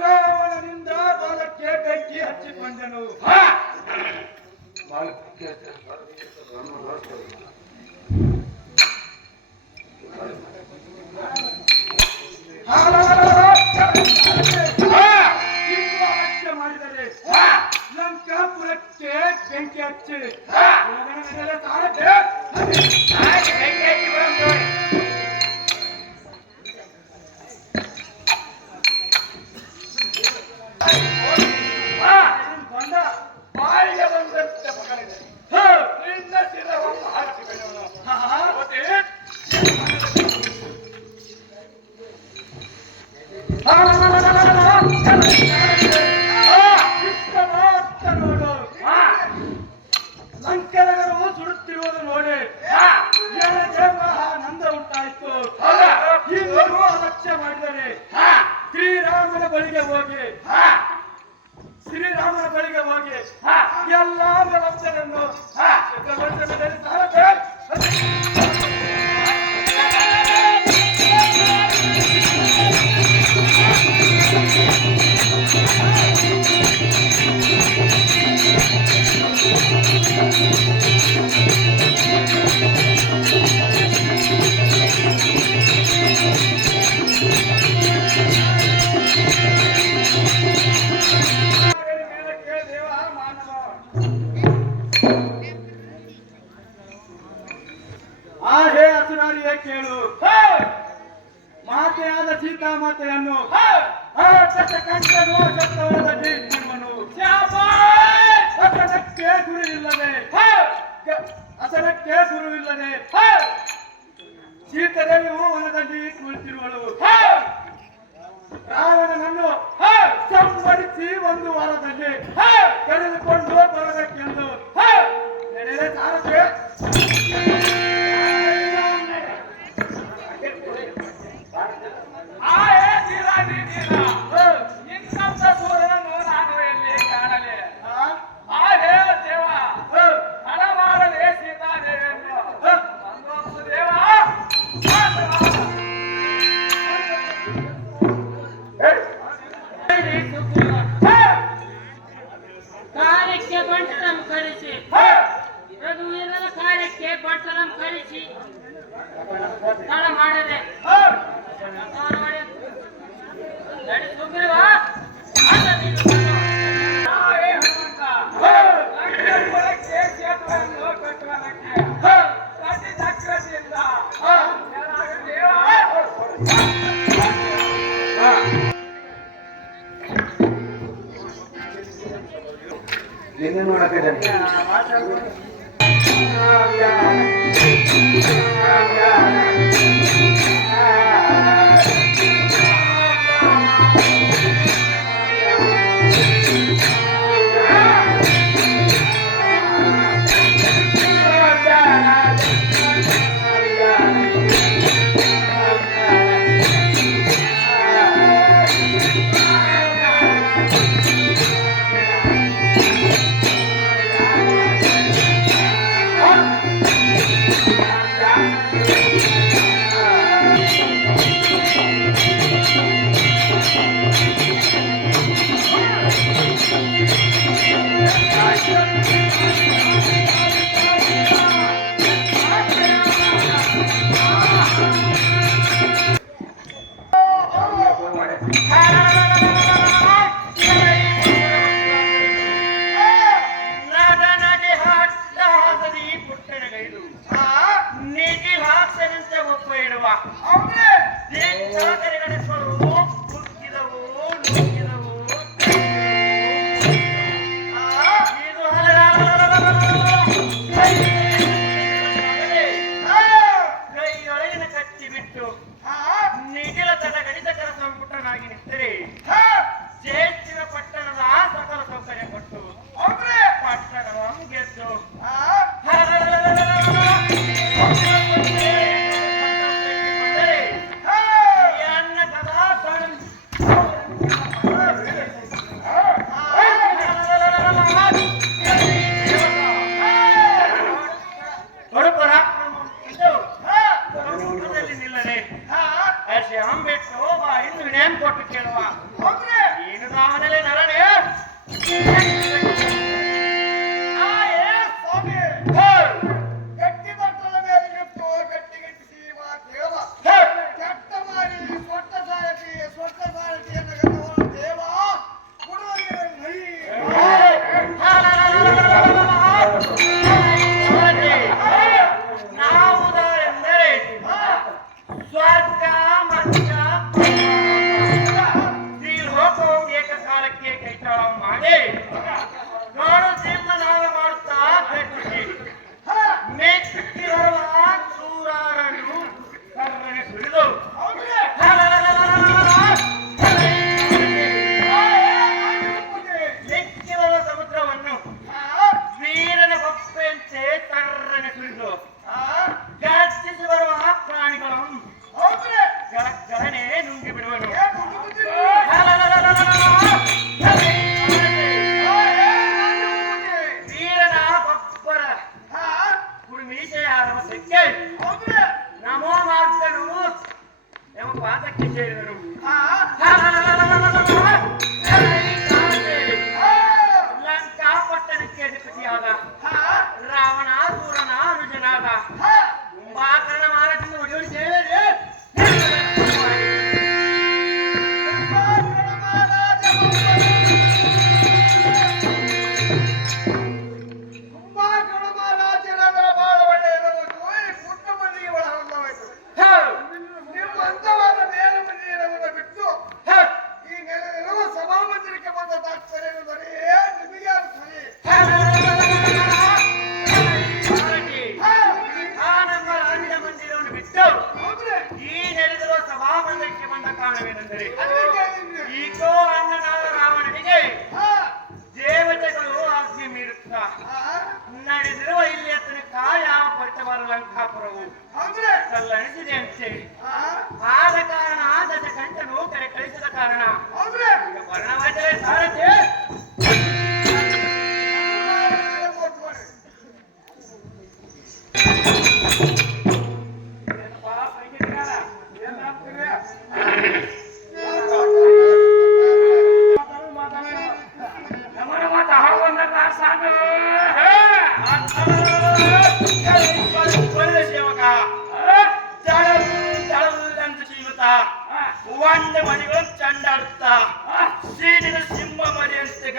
ರಾವಣನಿಂದ ಬಾಲಕ್ಕೆ ಬೆಂಕಿ ಹಚ್ಚಿಕೊಂಡನು. ಮಾಡಿದರೆ ಲಂಕಾಪುರಕ್ಕೆ ಬೆಂಕಿ ಹಚ್ಚಿ ಬಾಯಿಗೆ ಬಂದಂತೆ ಮಗನಿದೆ ನಿನ್ನ ಶಿರವನ್ನು ಹಾಕಿ ಬೆಳೆಯೋಣ. ನೋಡು ಲಂಕೆನಗರು ಸುಡುತ್ತಿರುವುದು ನೋಡಿ ನನಗೆ ಆನಂದ ಉಂಟಾಯಿತು. ಇನ್ನೂ ಅಲಕ್ಷ್ಯ ಮಾಡಿದರೆ ಶ್ರೀರಾಮನ ಬಳಿಗೆ ಹೋಗಿ ಎಲ್ಲ ವ್ಯವಸ್ಥೆಯನ್ನು ಕೇಳು. ಮಾತೆಯಾದ ಸೀತಾಮಾತೆಯನ್ನು ಹಸನಕ್ಕೆ ಗುರುವಿಲ್ಲದೆ ಸೀತಾದೇವಿಯು ವನದಲ್ಲಿ ಕುಳಿತಿರುವಳು. ರಾವಣನನ್ನು ಸಂಹರಿಸಿ ಒಂದು ವಾರದಲ್ಲಿ ಕರೆದುಕೊಂಡು ಬರಬೇಕೆಂದು ನಡೆದರೆ ಸಾರಥಿ ಏನೇನು ಮಾಡಕ್ಕಿದೆ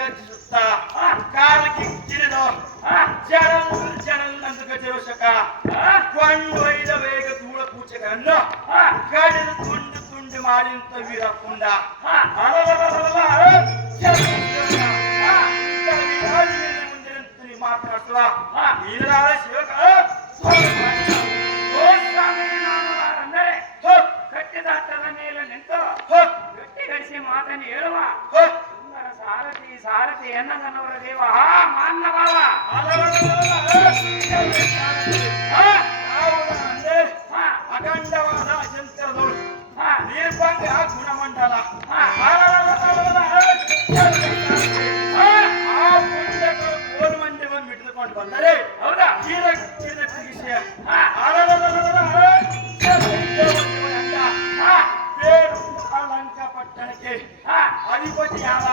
ಗರ್ಜಿಸುತ್ತಾ ಕಾಲಕ್ಕೆ ಕಿರಿದು ಜನಲ್ ಎಂದು ಗಜರೋಷಕ ಕೊಂಡೊಯ್ದ ವೇಗ ಧೂಳ ಪೂಜೆಗಳನ್ನು ಕಡಿದು ತುಂಡು ತುಂಡು ಮಾಡಿಂತ ವೀರಪ್ಪುಂಡ ಮುಂದೆ ಮಾತನಾಡುವ ನೀರಾದ ಶಿವಕ ಕಟ್ಟಿದಾಟದ ಮೇಲೆ ನಿಂತು ಗಟ್ಟಿಗಡಿಸಿ ಮಾತನ್ನು ಹೇಳುವ ಸುಂದರ ಸಾರಥಿ ಸಾರಥಿ ಎನ್ನದನವರ ದೇವ ಮಾನ್ನವಾವ ಅಖಂಡವಾದ ಅಜಂತರದೋಳು ನಿರ್ಭಂಗ ಗುಣಮಂಡಲ ಆ ಪುಂಡಗಳು ಗೋಲ್ ಮಂಡಿ ಬಂದು ಹಿಡಿದುಕೊಂಡು ಬಂದರೆ ಹೌದಾ ವಿಷಯ ಲಂಕ ಪಟ್ಟಣಕ್ಕೆ ಅಧಿಪತಿಯಾದ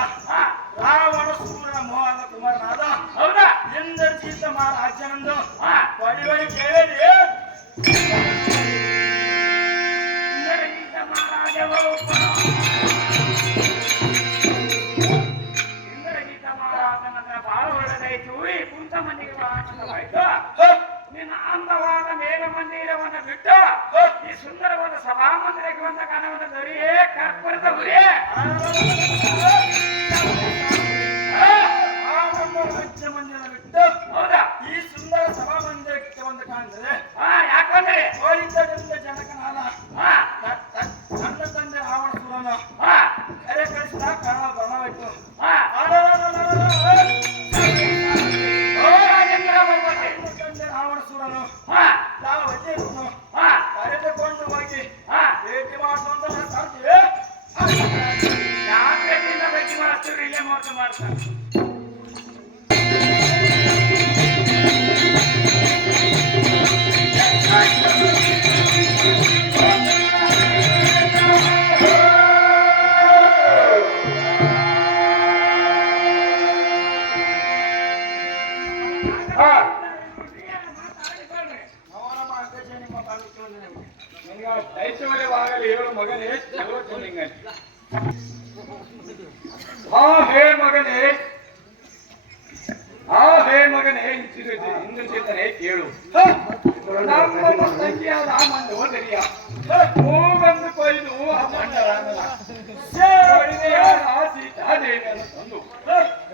ರಾವಣ ಸೂರ್ಯ ಮೋಹನ ಕುಮಾರನಾದ ಹೌದಾ ಇಂದ್ರಜಿತ ಮಹಾರಾಜನಂದು ಪಡಿವಳಿ ಕೇಳಿ ಇಂದ್ರಜಿತ ಮಹಾರಾಜನ ಬಾಳ ಒಳ್ಳೆದಾಯ್ತು ಈ ಕುಂತ ಮಂದಿಗೆ ಬಹಳ ಆನಂದವಾಯ್ತು ನಿನ್ನ ಅಂದವಾದ ಮೇಲ ಮಂದಿರವನ್ನು ಬಿಟ್ಟು ಈ ಸುಂದರವಾದ ಸಭಾಮಂದಿರಕ್ಕೆ ಬಂದ ಕನವನ ದೊರೆಯೇ ಕರ್ಪರದ ಹುರಿಯೇ ರಾಜ್ಯ ಮಂದಿರ ಬಿಟ್ಟು ಹೌದಾ ಈ ಸುಂದರ ಸಭಾಮಂದಿರಕ್ಕೆ ಬಂದ ಕಾಣ್ತದೆ ಯಾಕಂದ್ರೆ ಹೋಲಿದ್ದರಿಂದ ಜನಕನಾದ ನನ್ನ ತಂದೆ ರಾವಣ ಸುರನು ಕರೆ ಕಳಿಸಿದ ಕಾರಣ ಬರವಾಯ್ತು ರಾವಣ ಸುರನು ನಾವು ಅಜ್ಜಿಯನ್ನು ಕರೆದುಕೊಂಡು ಹೋಗಿ ಭೇಟಿ ಮಾಡುವಂತ ಸಾಧ್ಯವೇ ಯಾಕೆ ಭೇಟಿ ಮಾಡ್ತೀವಿ ಇಲ್ಲೇ ಮೋಸ ಮಾಡ್ತಾರೆ ಹೇಳು ಮಗನೇ ಹಾ ಹೇ ಮಗನೇ ಇಂದು ಚೇತನೆ ಕೇಳು ನಮ್ಮ ಸಂಖ್ಯಾದ ಮಂಡೋದರಿಯ ಮೂಗನ್ನು ಕೊಯ್ದು ಆ ಮಂಡರಾಗನ ಸೀತಾದೇವಿಯನ್ನು ತಂದು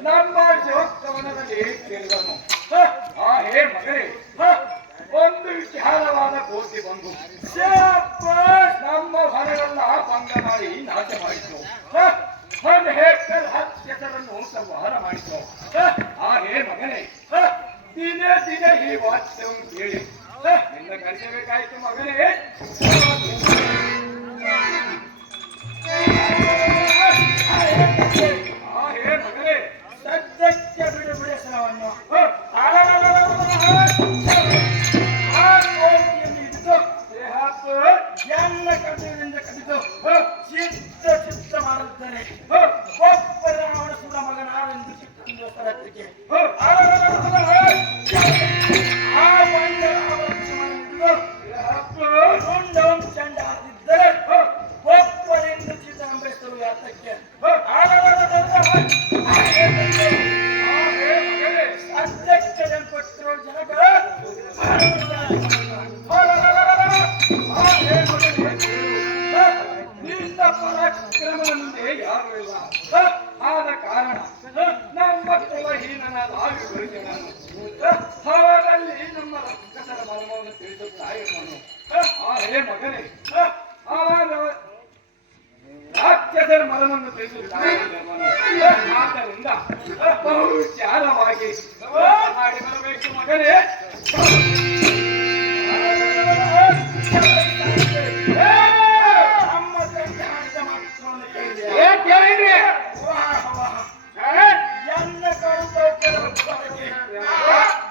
ನಮ್ಮ ಶಿವಕವನದಲ್ಲಿ ಕೇಳಿದನು ಆ ಹೇ ಮಗನೇ ಒಂದು ವಿಚಾರವಾದ ಕೋಟಿ ಬಂದು ನಮ್ಮ ಹೊರಗೆಲ್ಲ ಭಂಗ ಮಾಡಿ ನಾಶ ಮಾಡಿತು 1 ಹೆಕ್ಟರ್ 10 ಎಕರನ್ನು ಸಂಹಾರ ಮಾಡಿತು ಹಾಗೆ ಮಗನೇ ದಿನೇ ದಿನೇ ಈ ವಾಕ್ಯವನ್ನು ಕೇಳಿ ನಿನ್ನ ಕಲಿಸಬೇಕಾಯ್ತು ಮಗನೇ ಹಾಗೆ ಮಗನೇ ಸದ್ಯಕ್ಕೆ ಬಿಡುಬಿಡಿಸಲವನ್ನು ಎಲ್ಲ ಕಡಿತದಿಂದ ಕಡಿದು ಚಿತ್ತ ಮಾಡುತ್ತಾರೆ ಒಬ್ಬರ ಅವನ ಸುಡ ಮಗನಾರೆಂದು ಚಿತ್ರಕ್ಕೆ ಆ ಬಂದ ಅವರ ಚಂಡ ಹಾಕಿದ್ದರೆ ಒಬ್ಬರಿಂದ ಚಿತ್ತ ಅಂಬೇಸ್ತರು ಯಾತಕ್ಕೆ ಸದ್ಯಕ್ಕೆ ಕೊಟ್ಟಿರೋ ಜನಗಳ ಪರಾಕ್ರಮವಂತೆ ಯಾರು ಇಲ್ಲ ಆದ ಕಾರಣ ನಮ್ಮ ಕುಲಹೀನನಾದ ಆಯುರ್ಜನನು ಅವರಲ್ಲಿ ನಮ್ಮ ರಕ್ಕಸರ ಮರ್ಮವನ್ನು ತಿಳಿಸುತ್ತಾ ಇರುವನು ಹೇ ಮಗನೇ ರಾಕ್ಷಸರ ಮರವನ್ನು ತಿಳಿಸುತ್ತಾ ಇರುವನು ಆದ್ದರಿಂದ ಬಹು ವಿಚಾರವಾಗಿ ಮಾಡಿ ಬರಬೇಕು ಮಗನೇ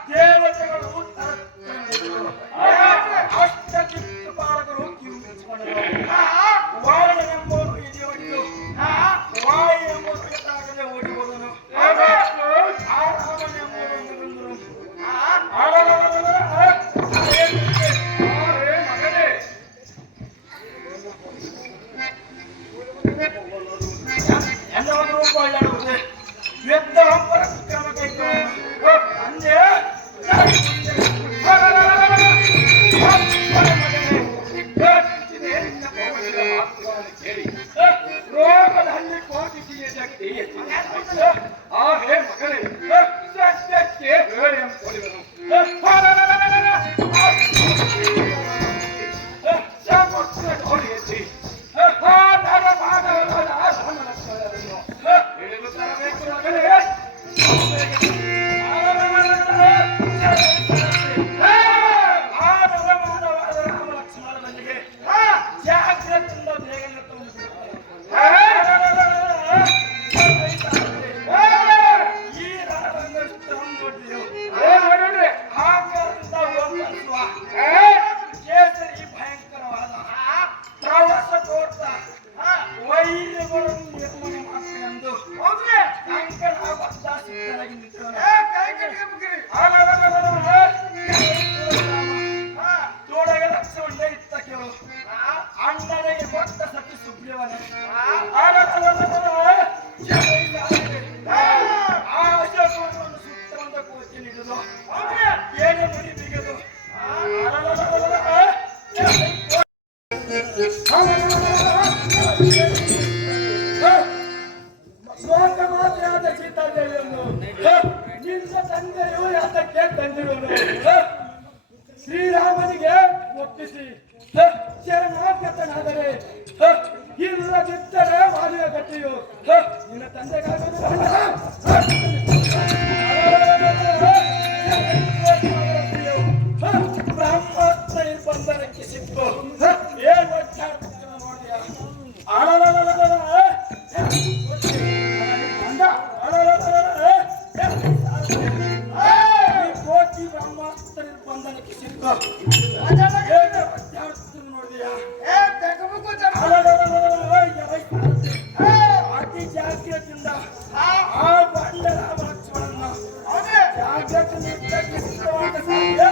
ದೇವತೆಗಳು ಅಷ್ಟಚಿತ್ತಪಾಲಕರು ವಾಯು ಎಂಬುದು ಇಲ್ಲಿ ಹೊಡೆದು ವಾಯು ಎಂಬುದು ಗೊತ್ತಾಗದೆ ಓಡಿ ಹೋದನು ಆರಾಮನೆ ಎಂಬುದು ಎಲ್ಲವನ್ನು ಒಳ್ಳಾಡುತ್ತದೆ ಎದ್ದ ಪರಾಕ್ರಮ ಕೈಗೊಂಡು ಅಂದೆ ರೋಗದಲ್ಲಿ ಕೋಟಿಸಿಯ ಶಕ್ತಿ ಆಹೇ ಮಗನೇ ಸತ್ಯಕ್ಕೆ ಹೇಳಿ ಕೊಡುವರು ಹೇಳಿದು ತರಬೇಕು ಮಗನೇ ಜಾಗ್ರತೆಯಿಂದ ಬೇಗನೆ ಈ ನೋಡಿದೆವು ಆಕಾರದಿಂದ ಹೋಗುವ ಕೇಸರಿ ಭಯಂಕರವಾದ ಪ್ರವಾಸ ತೋಟ ವೈರ್ಯಗಳನ್ನು ನಿರ್ಮೂಲನೆ ಮಾಡ್ತೀನಿ ಎಂದು ಕಂಕಣ ಬದ್ಧ ಸಿದ್ಧರಾಗಿ ತೋಡಗ ಲಕ್ಷ ಇತ್ತ ಕೇಳು ಅಣ್ಣನಿಗೆ ಕೊಟ್ಟ ಸತಿ ಸುಗ್ರೀವನೇ ಆ ಅಶೋಕವನ್ನು ಸುತ್ತಮುತ್ತ ಕೋತಿ ನೀಡುದು ಏನೇ ಮುಡಿ ಬಿಗದು ಲೋಕ ಮಾತೆಯಾದ ಸೀತಾದೇವಿಯನ್ನು ನಿನ್ನ ತಂದೆಯು ಯಾತಕ್ಕೆ ತಂದಿರುವನು ಶ್ರೀರಾಮನಿಗೆ ಒಪ್ಪಿಸಿ ಶರಣಾಗತನಾದರೆ ಇಲ್ಲದಿದ್ದರೆ ವಾಲಿಯ ಗತಿಯು ನಿನ್ನ ತಂದೆಗಾಗದು ಬ್ರಹ್ಮಾಸ್ತ್ರ ಬಂಧನಕ್ಕೆ ಸಿಕ್ಕು ಏನ್ ನೋಡಿಯ ಕೋಟಿ ಬ್ರಹ್ಮಾಸ್ತ್ರ ಬಂಧನಕ್ಕೆ ಸಿಕ್ಕು ನೋಡಿದೆಯಾ ಅತಿ ಜಾಗ್ರತೆಯಿಂದ ಆ ಬಂಡರ ಲಕ್ಷ್ಮಣನ ಜಾಗ್ರತೆ ಸಿದ್ಧವಾದ ಸಾಧ್ಯ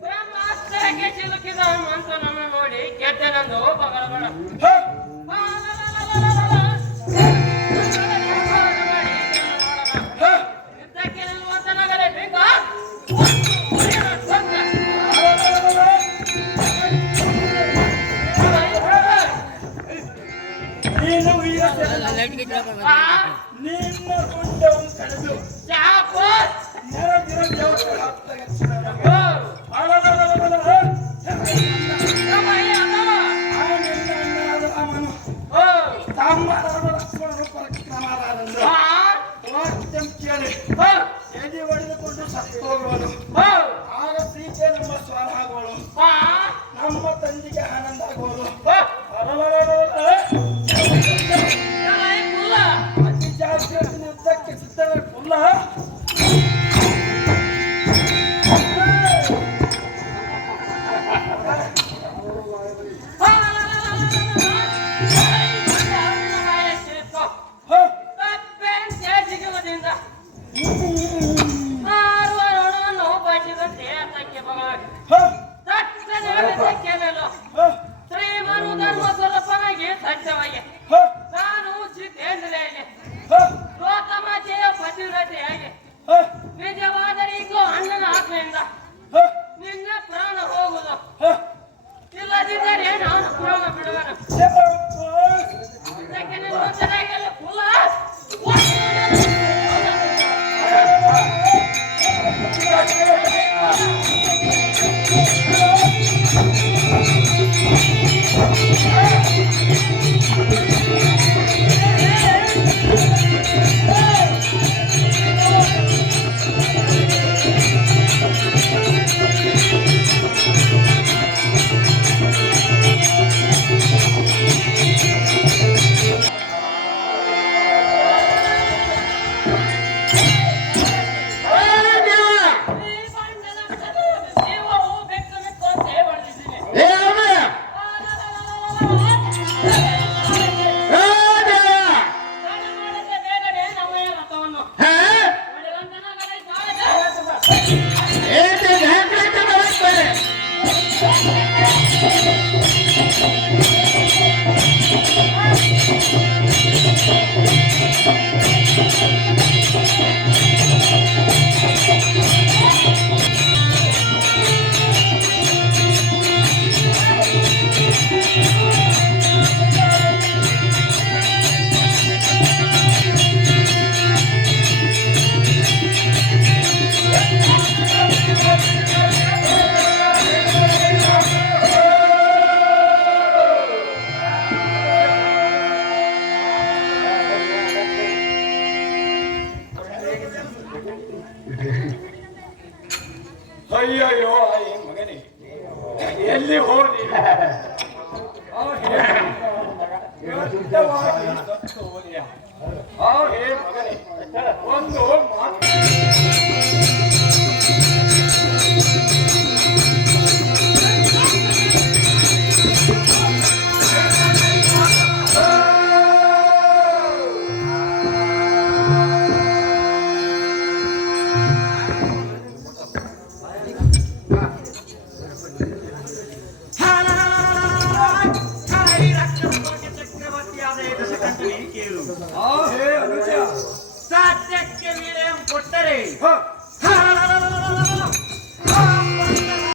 ಬ್ರಹ್ಮಾಸ್ತ್ರಕ್ಕೆ ಸಿಲುಕಿದ ಹನುಮಂತನನ್ನು ನೋಡಿ ಕೆಟ್ಟನೆಂದು ಬಗಳಬೇಡ ಯುದ್ಧಕ್ಕೆ ನಿಲ್ಲುವಂತನಾಗಲೇ ಬೇಕಾ ನೀನು ನಿನ್ನ ಗುಂಡವನ್ನು ಕಳೆದು ನೆರದಿರ ದೇವರ ರಾಮನು ತಮ್ಮರಾದ ಲಕ್ಷ್ಮಣನು ಪರಕ್ರಮರಾದಂದು ವಾಕ್ಯಂ ಕೇಳಿ ಎದೆ ಹೊಡೆದುಕೊಂಡು ಸತ್ತು ಹೋಗುವನು ಆಗ ಸೀತೆ ನಮ್ಮ ಸ್ವರ ಆಗುವಳು ನಮ್ಮ ತಂದೆಗೆ ಆನಂದ ಆಗುವುದು ಅತಿ ಜಾಸ್ತಿ ಯುದ್ಧಕ್ಕೆ ಸಿದ್ಧವೇ ಕುಲ್ಲ ಶ್ರೀಮನು ಧರ್ಮ ಸ್ವರೂಪನಾಗಿ ಸತ್ಯವಾಗಿ ನಾನು ಜಿತೇಂದ್ರಿಯಾಗಿ ಗೌತಮಾತೆಯ ಪತಿವ್ರತೆಯಾಗಿ ನಿಜವಾದರಿಗೂ ಅಣ್ಣನ ಆತ್ಮೆಯಿಂದ ನಿನ್ನ ಪ್ರಾಣ ಹೋಗುವುದು ಇಲ್ಲದಿದ್ದರೆ ನಾನು ಪ್ರಾಣ ಬಿಡುವನು ಇದಕ್ಕೆ ನಿನ್ನ ಚೆನ್ನಾಗಿಲ್ಲ ಕುಲ ಅಯ್ಯಯ್ಯೋ ಈ ಮಗನೇ ಎಲ್ಲಿ ಹೋದಿ ಆ ಶುದ್ಧವಾಗಿ ಸತ್ತು ಹೋದಿಯ ಆ ಹೇ ಮಗನೇ ಒಂದು ಮಾತು